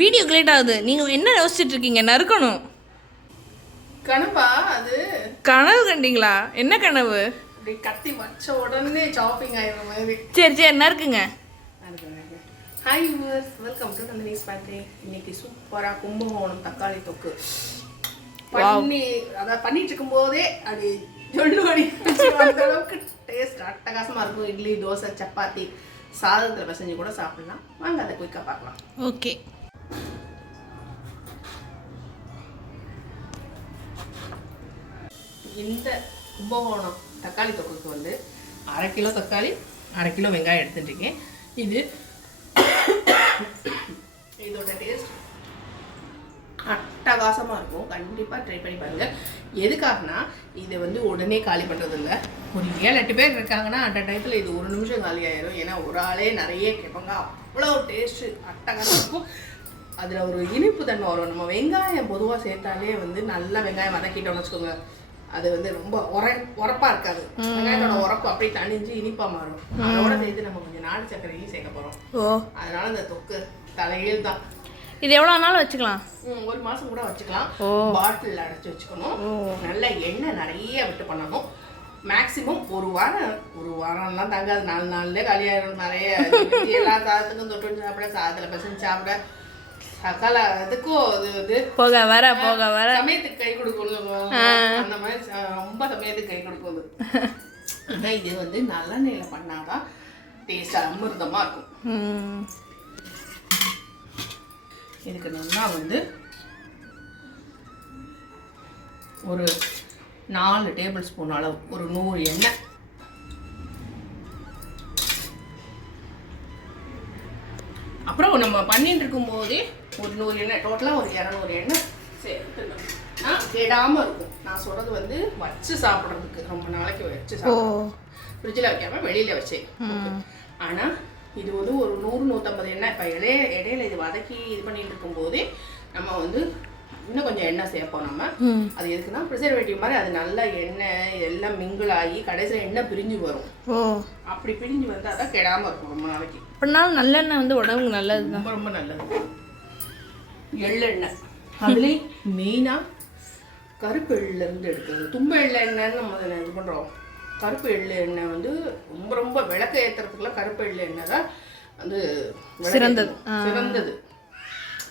Video late ஆகுது. நீங்கள் என்ன யோசிச்சுட்டு இருக்கீங்க? நறுக்கணும். கனவா அது? கனவு கண்டீங்களா? என்ன கனவு? அப்படி கத்தி வச்ச உடனே ஷாப்பிங் ஆயிடுற மாதிரி. சரி சரி நறுக்குங்க. Hi viewers, welcome to Nandini's bakery. இன்னைக்கு சூப்பராக கும்பகோணம் தக்காளி தொக்கு பண்ணிட்டு இருக்கும் போதே அது ஜொல்லுவடி அந்த அளவுக்கு டேஸ்ட் அட்டகாசமாக இருக்கும். இட்லி, தோசை, சப்பாத்தி, சாதத்தில் பிசைஞ்சு கூட சாப்பிடலாம். வாங்க அதை குயிக்காக பார்க்கலாம். ஓகே. இந்த கும்பகோணம் தக்காளி தொக்குக்கு வந்து 1/2 கிலோ தக்காளி, 1/2 கிலோ வெங்காயம் எடுத்துட்டுருக்கேன். இதோட டேஸ்ட் அட்டகாசமாக இருக்கும். கண்டிப்பாக ட்ரை பண்ணி பாருங்கள். எதுக்காகனா இது வந்து உடனே காலி பண்ணுறது இல்லை. ஒரு 7-8 பேர் இருக்காங்கன்னா அந்த டயத்தில் இது 1 நிமிஷம் காலி ஆயிடும். ஏன்னா ஒரு ஆளே நிறைய கேட்பாங்க. அவ்வளோ டேஸ்ட்டு அட்டகாசம் இருக்கும். அதில் ஒரு இனிப்பு தன்மை வரும். நம்ம வெங்காயம் பொதுவாக சேர்த்தாலே வந்து நல்லா வெங்காயம் வதக்கிட்டோம்னு வச்சுக்கோங்க, அது வந்து ரொம்ப உரப்பா இருக்காது. வெங்காயத்தோட உரப்பு அப்படியே தணிஞ்சு இனிப்பா மாறும். அதோட சேர்த்து நம்ம கொஞ்சம் நாட்டு சர்க்கரையும் சேர்க்க போறோம். அதனால இந்த தொக்கு தலையில் தான். இது எவ்வளோ நாள் வச்சுக்கலாம்? 1 மாசம் கூட வச்சுக்கலாம். பாட்டில் அடைச்சி வச்சுக்கணும். நல்ல எண்ணெய் நிறைய விட்டு பண்ணணும். மேக்சிமம் ஒரு வாரம்லாம் தாங்காது. 4 நாள்லேயே காலியாயிரும். நிறைய எல்லா சாதத்துக்கும் தொட்டு சாப்பிட, சாதத்தில் பசங்க சாப்பிட, சகல அதுக்கும் அது வந்து போக வர சமயத்துக்கு கை கொடுக்கணும். அந்த மாதிரி ரொம்ப சமயத்துக்கு கை கொடுக்கும். ஆனால் இது வந்து நல்லெண்ணெயில் பண்ணாதான் டேஸ்ட் அமிர்தமா இருக்கும். இதுக்கு நல்லா வந்து ஒரு 4 டேபிள் ஸ்பூன் அளவு, ஒரு 100 எண்ணெய். அப்புறம் நம்ம பண்ணிட்டு இருக்கும் போதே ஒரு 100 எண்ணெய், டோட்டலாக ஒரு 200 எண்ணெய் சேர்த்துக்கணும். கெடாமல் இருக்கும். நான் சொல்கிறது வந்து வச்சு சாப்பிட்றதுக்கு, ரொம்ப நாளைக்கு வச்சு சாப்பிட்றோம். ஃப்ரிட்ஜில் வைக்காமல் வெளியில் வச்சேன். ஆனால் இது வந்து ஒரு 100-150 எண்ணெய். இப்போ இடையில இது வதக்கி இது பண்ணிட்டு இருக்கும் போதே நம்ம வந்து இன்னும் கொஞ்சம் எண்ணெய் சேர்ப்போம். நம்ம அது எதுக்குன்னா ப்ரிசர்வேட்டிவ் மாதிரி அது நல்லா எண்ணெய் எல்லாம் மிங்கிள் ஆகி கடைசியில் எண்ணெய் பிரிஞ்சு வரும். அப்படி பிரிஞ்சு வந்தால் தான் கெடாமல் இருக்கும் ரொம்ப நாளைக்கு. அப்படின்னாலும் நல்லெண்ணெய் வந்து உடம்புக்கு நல்லது, ரொம்ப ரொம்ப நல்லது. எள்ளெண்ணெய் அதுலேயே மெயினாக கருப்பு எள்ளுலேருந்து எடுக்கிறது. தும்ப எண்ணெய்ன்னு நம்ம இது பண்ணுறோம். கருப்பு எள்ளு எண்ணெய் வந்து ரொம்ப ரொம்ப விளக்கு ஏற்றுறதுக்குலாம் கருப்பு எள்ளு எண்ணெய் தான் வந்து சிறந்தது.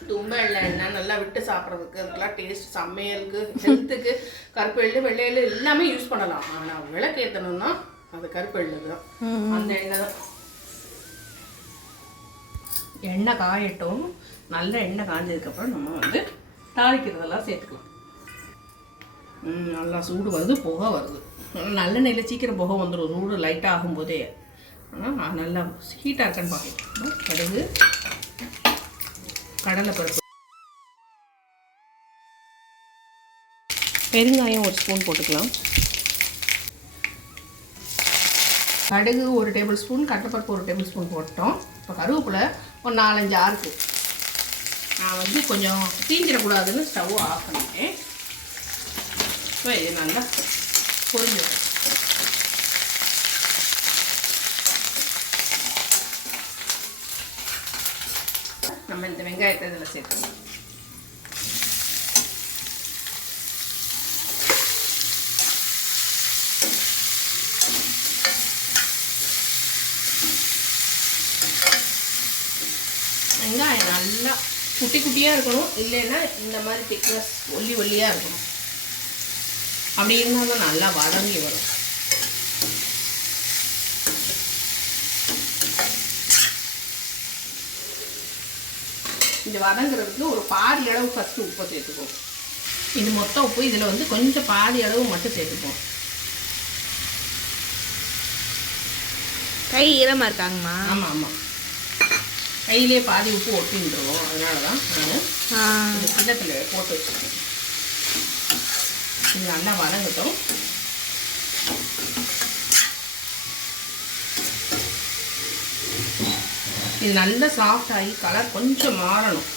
தும்ப எண்ணெய் நல்லா விட்டு சாப்பிட்றதுக்கு, அதுக்கெல்லாம் டேஸ்ட், சமையலுக்கு, ஹெல்த்துக்கு கருப்பு எள்ளு, வெள்ளை எள்ளு எல்லாமே யூஸ் பண்ணலாம். ஆனால் விளக்கு ஏற்றணும்னா அது கருப்பு எள்ளு தான். அந்த எண்ணெய் தான். எண்ணெய் காயட்டும். நல்ல எண்ணெய் காஞ்சதுக்கப்புறம் நம்ம வந்து தாளிக்கிறதெல்லாம் சேர்த்துக்கலாம். நல்லா சூடு வருது, புகை வருது. நல்லெண்ணெயில் சீக்கிரம் புகை வந்துடும் சூடு லைட்டாக ஆகும்போதே. ஆனால் நல்லா ஹீட்டாக இருக்கான்னு பார்க்கலாம். கடுகு, கடலைப்பருப்பு, பெருங்காயம் 1 ஸ்பூன் போட்டுக்கலாம். கடுகு 1 டேபிள் ஸ்பூன், கடலைப்பருப்பு 1 டேபிள் ஸ்பூன் போட்டோம். இப்போ கருவேப்பிலை ஒரு 4-5 ஆறுக்கு. நான் வந்து கொஞ்சம் தீஞ்சிடக்கூடாதுன்னு ஸ்டவ் ஆஃப் பண்ணிட்டேன். இப்போ இது நல்லா பொரிஞ்சு வரும். நம்ம இந்த வெங்காயத்தை இதில் சேர்க்கணும். வெங்காயம் நல்லா குட்டி குட்டியாக இருக்கணும். இல்லைன்னா இந்த மாதிரி திக்னஸ் ஒல்லியாக இருக்கணும். அப்படி இருந்தால் தான் நல்லா வதங்கி வரும். இது வதங்குறதுக்கு ஒரு பாதி அளவு ஃபஸ்ட்டு உப்பை சேர்த்துப்போம். இது மொத்தம் உப்பு இதில் வந்து கொஞ்சம் பாதி அளவு மட்டும் சேர்த்துப்போம். கை ஈரமாக இருக்காங்கம்மா? ஆமாம் ஆமாம், கையிலே பாதி உப்பு ஒட்டின்றுவோம். அதனால தான் நான் இந்த கிண்ணத்தில் போட்டு வச்சுருக்கேன். இது நல்லா வதங்கட்டும். இது நல்லா சாஃப்ட் ஆகி கலர் கொஞ்சம் மாறணும்.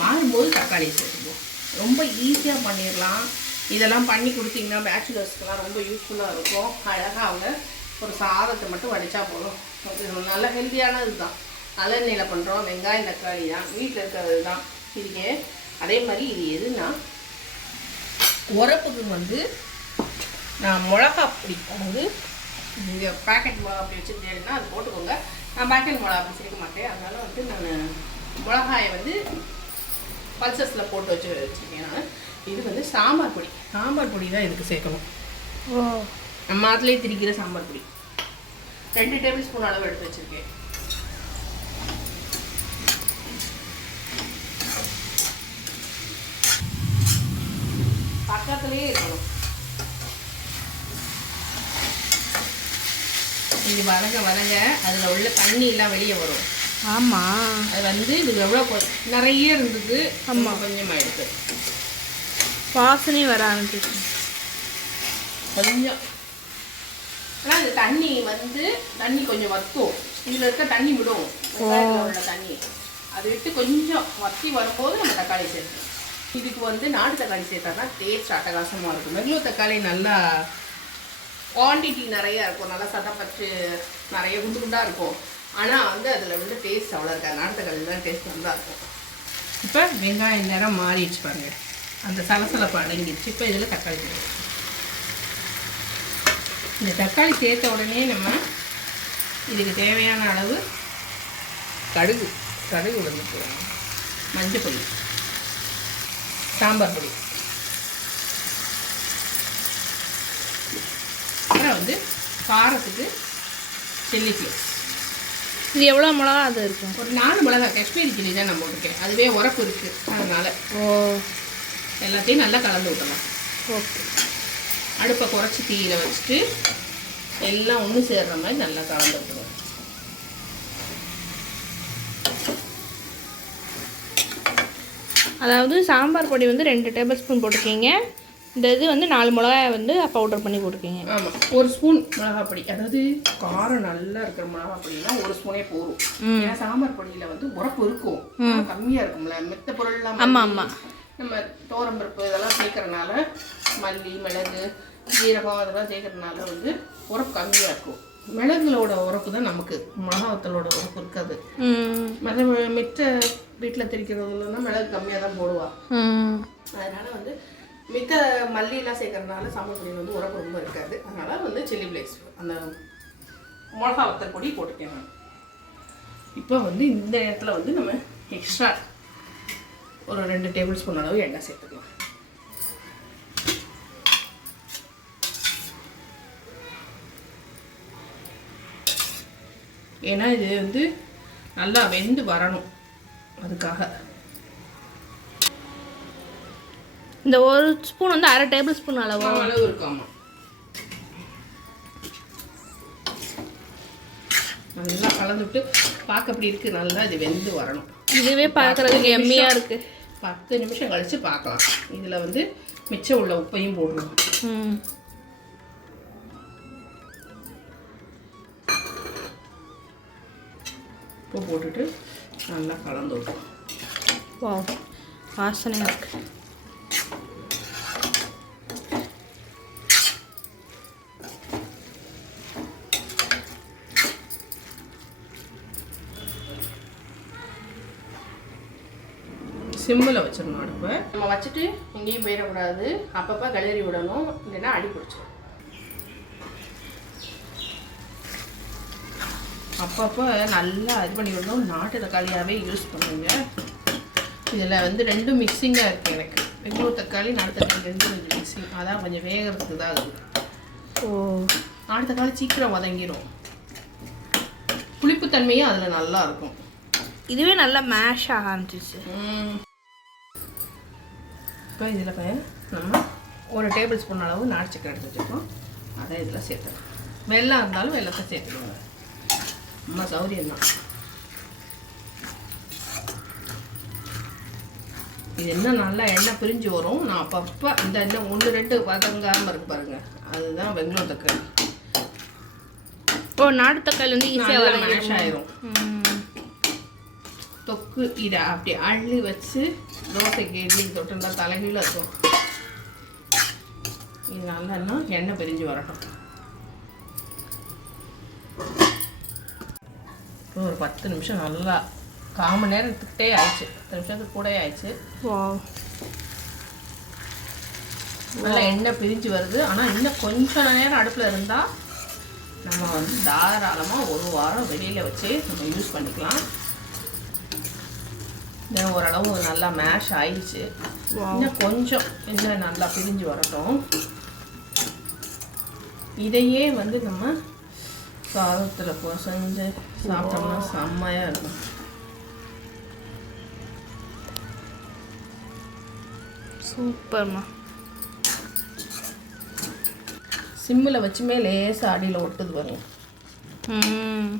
மாறும்போது தக்காளி சேர்த்துப்போம். ரொம்ப ஈஸியாக பண்ணிடலாம். இதெல்லாம் பண்ணி கொடுத்தீங்கன்னா பேச்சுலர்ஸ்க்கெல்லாம் ரொம்ப யூஸ்ஃபுல்லாக இருக்கும். அழகாக அவங்க ஒரு சாதத்தை மட்டும் வடித்தா போதும். அது நல்ல ஹெல்த்தியானது தான். நல்லெண்ணெயில் பண்ணுறோம். வெங்காயம் தக்காளி தான் வீட்டில் இருக்கிறது தான். இதுக்கு அதே மாதிரி இது எதுனா உரப்புக்கு வந்து நான் மிளகா பொடி, அதாவது நீங்கள் பேக்கெட் மிளகா அப்படி வச்சுருந்தீங்கன்னா அது போட்டுக்கோங்க. நான் பேக்கெட் மிளகா அப்படி சேர்க்க மாட்டேன். அதனால் வந்து நான் மிளகாயை வந்து பல்சஸில் போட்டு வச்சுருக்கேன். நான் இது வந்து சாம்பார் பொடி. சாம்பார் பொடி தான் இதுக்கு சேர்க்கணும். ஓ, நம்ம அதுலேயே திரிக்கிற சாம்பார் பொடி 2 டேபிள் ஸ்பூன் அளவு எடுத்து வச்சுருக்கேன். பக்கத்துலேயே இருக்கணும். இது வதங்க வதங்க அதில் உள்ள தண்ணி எல்லாம் வெளியே வரும். ஆமாம். அது வந்து இது எவ்வளோ நிறைய இருந்தது. ஆமாம், கொஞ்சமாக எடுத்து வாசனையும் வர ஆரம்பிச்சிச்சு கொஞ்சம். ஆனால் இந்த தண்ணி வந்து தண்ணி கொஞ்சம் வற்றும். இதில் இருக்க தண்ணி விடும், வெங்காயத்தில் உள்ள தண்ணி அதை விட்டு கொஞ்சம் வற்றி வரும்போது நம்ம தக்காளி சேர்க்கணும். இதுக்கு வந்து நாட்டு தக்காளி சேர்த்தா தான் டேஸ்ட் அட்டகாசமாக இருக்கும். பெங்களூர் தக்காளி நல்லா குவான்டிட்டி நிறையா இருக்கும், நல்லா சதப்பட்டு நிறைய குண்டு குண்டாக இருக்கும். ஆனால் வந்து அதில் வந்து டேஸ்ட் அவ்வளோ இருக்காது. நாட்டு தக்காளி தான் டேஸ்ட் நல்லா இருக்கும். இப்போ வெங்காயம் நேரம் மாறிடுச்சு பாருங்க, அந்த சலசலப்பு அடங்கிடுச்சு. இப்போ இதில் தக்காளி சேர்க்கணும். இந்த தக்காளி சேர்த்த உடனே நம்ம இதுக்கு தேவையான அளவு கடுகு வந்து போடணும், மஞ்சள் பொடி, சாம்பார் பொடி, அப்புறம் வந்து காரத்துக்கு சில்லி ஃப்ளேக்ஸ். இது எவ்வளோ மிளகா அது இருக்கும்? ஒரு 4 மிளகா காஷ்மீரி சில்லி தான் நான் போட்டிருக்கேன். அதுவே உரப்பு இருக்குது, அதனால் எல்லாத்தையும் நல்லா கலந்து விட்டலாம். ஓகே. அடுப்பை குறைச்சி தீயில் வச்சுட்டு எல்லாம் ஒன்று சேர்ற மாதிரி நல்லா கலந்து விட்டுருவோம். அதாவது சாம்பார் பொடி வந்து 2 டேபிள் ஸ்பூன் போட்டிருக்கீங்க. இந்த இது வந்து 4 மிளகாய் வந்து பவுடர் பண்ணி போட்டிருக்கீங்க. ஆமாம், 1 ஸ்பூன் மிளகாய் பொடி. அதாவது காரம் நல்லா இருக்கிற மிளகாய் பொடினா 1 ஸ்பூனே போதும். ஏன்னா சாம்பார் பொடியில் வந்து உரப்பு இருக்கும், கம்மியாக இருக்கும்ல. மித்த பொருள்லாம் ஆமாம், நம்ம தோரம்பருப்பு இதெல்லாம் சேர்க்கறனால, மல்லி மிளகு ஜீரகம் அதெல்லாம் சேர்க்கறதுனால வந்து உரப்பு கம்மியாக இருக்கும். மிளகுகளோட உரப்பு தான் நமக்கு, மிளகாத்தலோட உரப்பு இருக்காது. மிச்ச வீட்டில் திரிக்கிறதுலாம் மிளகு கம்மியாக தான் போடுவா. அதனால் வந்து மித்த மல்லியெல்லாம் சேர்க்கறதுனால சாம்பார் பொடி வந்து உரப்பு ரொம்ப இருக்காது. அதனால் வந்து சில்லி ஃப்ளேக்ஸ் அந்த மிளகா வத்தல் பொடி போட்டுக்கேன் நான். இப்போ வந்து இந்த நேரத்தில் வந்து நம்ம எக்ஸ்ட்ரா ஒரு 2 டேபிள் ஸ்பூன் அளவு எண்ணெய் சேர்த்துக்கலாம். ஏன்னா இது வந்து நல்லா வெந்து வரணும், அதுக்காக. இந்த 1 ஸ்பூன் வந்து 1/2 டேபிள் ஸ்பூன் அளவு இருக்காமா. நல்லா கலந்துவிட்டு பார்க்க அப்படி இருக்குது, நல்லா இது வெந்து வரணும். இதுவே பார்க்குறதுக்கு எம்மியாக இருக்குது. 10 நிமிஷம் கழித்து பார்க்கலாம். இதில் வந்து மிச்சம் உள்ள உப்பையும் போடணும். உப்பு போட்டுட்டு நல்லா கலந்து விட்டோம். வா, வாசனையாக இருக்கு. சிம்மில் வச்சிடணும் அடுப்பை. நம்ம வச்சுட்டு எங்கேயும் போயிடக்கூடாது, அப்பப்போ கிளறி விடணும், இல்லைன்னா அடி பிடிச்சிடும். அப்பப்போ நல்லா இது பண்ணி விடணும். நாட்டு தக்காளியாகவே யூஸ் பண்ணுங்க. இதில் வந்து 2 மிக்சிங்காக இருக்குது எனக்கு. பெங்களூர் தக்காளி நாட்டு தக்காளி 2 மிக்சிங், அதான் கொஞ்சம் வேகிறதுக்கு தான் ஆகுது. நாட்டு தக்காளி சீக்கிரம் வதங்கிடும், புளிப்புத்தன்மையும் அதில் நல்லா இருக்கும். இதுவே நல்லா மேஷ் ஆக ஆரம்பிச்சிச்சு. இப்போ இதில் நம்ம 1 டேபிள் ஸ்பூன் அளவு நாட்டு சக்கரை எடுத்து வச்சுருக்கோம், அதை இதில் சேர்த்துக்கலாம். வெல்லம் இருந்தாலும் வெல்லத்தை சேர்த்துக்கோங்க, ரொம்ப சௌரியம் தான். இது இன்னும் நல்லா எண்ணெய் பிரிஞ்சு வரும். நான் அப்பப்போ இந்த எண்ணெய் 1-2 வதங்காமல் இருக்கு பாருங்கள், அதுதான் பெங்களூர் தக்காளி. நாட்டு தக்காளி வந்து ஈஸியாக மேஷ் ஆயிரும். தொக்கு இதை அப்படி அள்ளி வச்சு தோசைக்கு இட்லி தொட்டுனா தலைகீழ இருக்கும். இது நல்லா எண்ணெய் பிரிஞ்சு வரட்டும். ஒரு 10 நிமிஷம் நல்லா 1/4 மணி நேரத்துக்கிட்டே ஆயிடுச்சு, 10 நிமிஷத்துக்கு கூட ஆயிடுச்சு. வாவ், நல்லா எண்ணெய் பிரிஞ்சு வருது. ஆனால் இன்னும் கொஞ்சம் நேரம் அடுப்பில் இருந்தால் நம்ம வந்து தாராளமாக 1 வாரம் வெளியில் வச்சு நம்ம யூஸ் பண்ணிக்கலாம். இன்னும் ஓரளவு நல்லா மேஷ் ஆயிடுச்சு. இன்னும் கொஞ்சம் எண்ணெய் நல்லா பிரிஞ்சு வரட்டும். இதையே வந்து நம்ம சாதத்தில் பிசைஞ்சு சாப்பிட்டோம்னா செம்மையாக இருக்கும். சூப்பர்மா. சிம்மில் வச்சுமே லேசாக அடியில் ஒட்டுது வரும். ம்,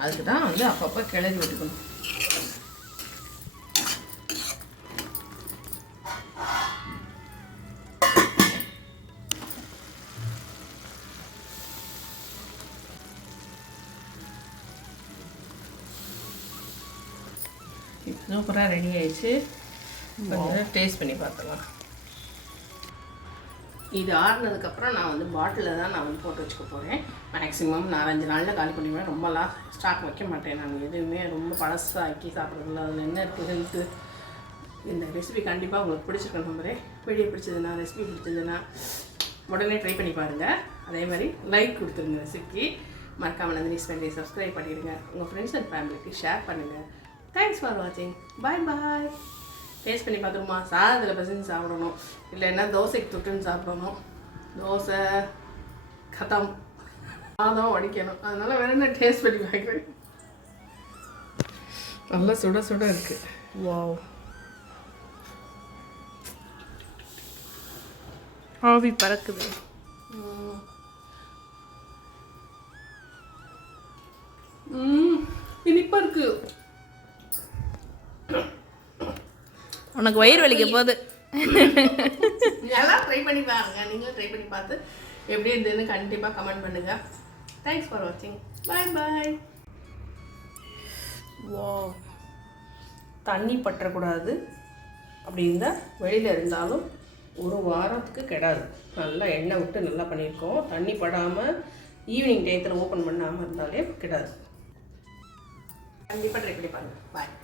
அதுக்கு தான் வந்து அப்பப்போ கிளறி விட்டுக்கணும். சூப்பராக ரெடி ஆயிடுச்சு. கொஞ்சம் டேஸ்ட் பண்ணி பார்த்துக்கலாம். இது ஆறுனதுக்கப்புறம் நான் வந்து பாட்டிலில் தான் நான் வந்து போட்டு வச்சுக்க போகிறேன். மேக்ஸிமம் 4-5 நாளில் காலி பண்ணிடுவேன். ரொம்பலாம் ஸ்டாக் வைக்க மாட்டேன் நான். எதுவுமே ரொம்ப பழசாக்கி சாப்பிட்றதில்ல. அதில் என்ன இருக்குது ஹெல்த்து. இந்த ரெசிபி கண்டிப்பாக உங்களுக்கு பிடிச்சிருக்கணும் நம்புறேன். வீடியோ பிடிச்சதுன்னா, ரெசிபி பிடிச்சதுன்னா உடனே ட்ரை பண்ணி பாருங்கள். அதே மாதிரி லைக் கொடுத்துருங்க. ரெசிபிக்கு மறக்காமல் நந்தினி ஸ்பெண்டை சப்ஸ்கிரைப் பண்ணிடுங்க. உங்கள் ஃப்ரெண்ட்ஸ் அண்ட் ஃபேமிலிக்கு ஷேர் பண்ணுங்கள். தேங்க்ஸ் ஃபார் வாட்சிங். பாய் பாய். டேஸ்ட் பண்ணி பார்த்துருமா? சாதத்தில் பசங்க சாப்பிடணும், இல்லைன்னா தோசைக்கு தொட்டுன்னு சாப்பிடணும். தோசை கதம் சாதம் வடிக்கணும். அதனால் வேற என்ன டேஸ்ட் பண்ணி பார்க்குறேன். நல்லா சுட சுட இருக்குது. வாவ், ஆவி பறக்குது. இனிப்பாக இருக்குது. உனக்கு வயிறு வலிக்க போகுது. எல்லாம் ட்ரை பண்ணி பாருங்க. நீங்களும் ட்ரை பண்ணி பார்த்து எப்படி இருந்ததுன்னு கண்டிப்பாக கமெண்ட் பண்ணுங்கள். தேங்க்ஸ் ஃபார் வாட்சிங். பாய் பாய். வாவ், தண்ணி பற்றக்கூடாது. அப்படி இருந்தால் வெளியில் இருந்தாலும் 1 வாரத்துக்கு கெடாது. நல்லா எண்ணெய் விட்டு நல்லா பண்ணியிருக்கோம். தண்ணி படாமல் ஈவினிங் டயத்தில் ஓப்பன் பண்ணாமல் இருந்தாலே கெடாது. கண்டிப்பாக ட்ரை பண்ணி பாருங்கள். பாய்.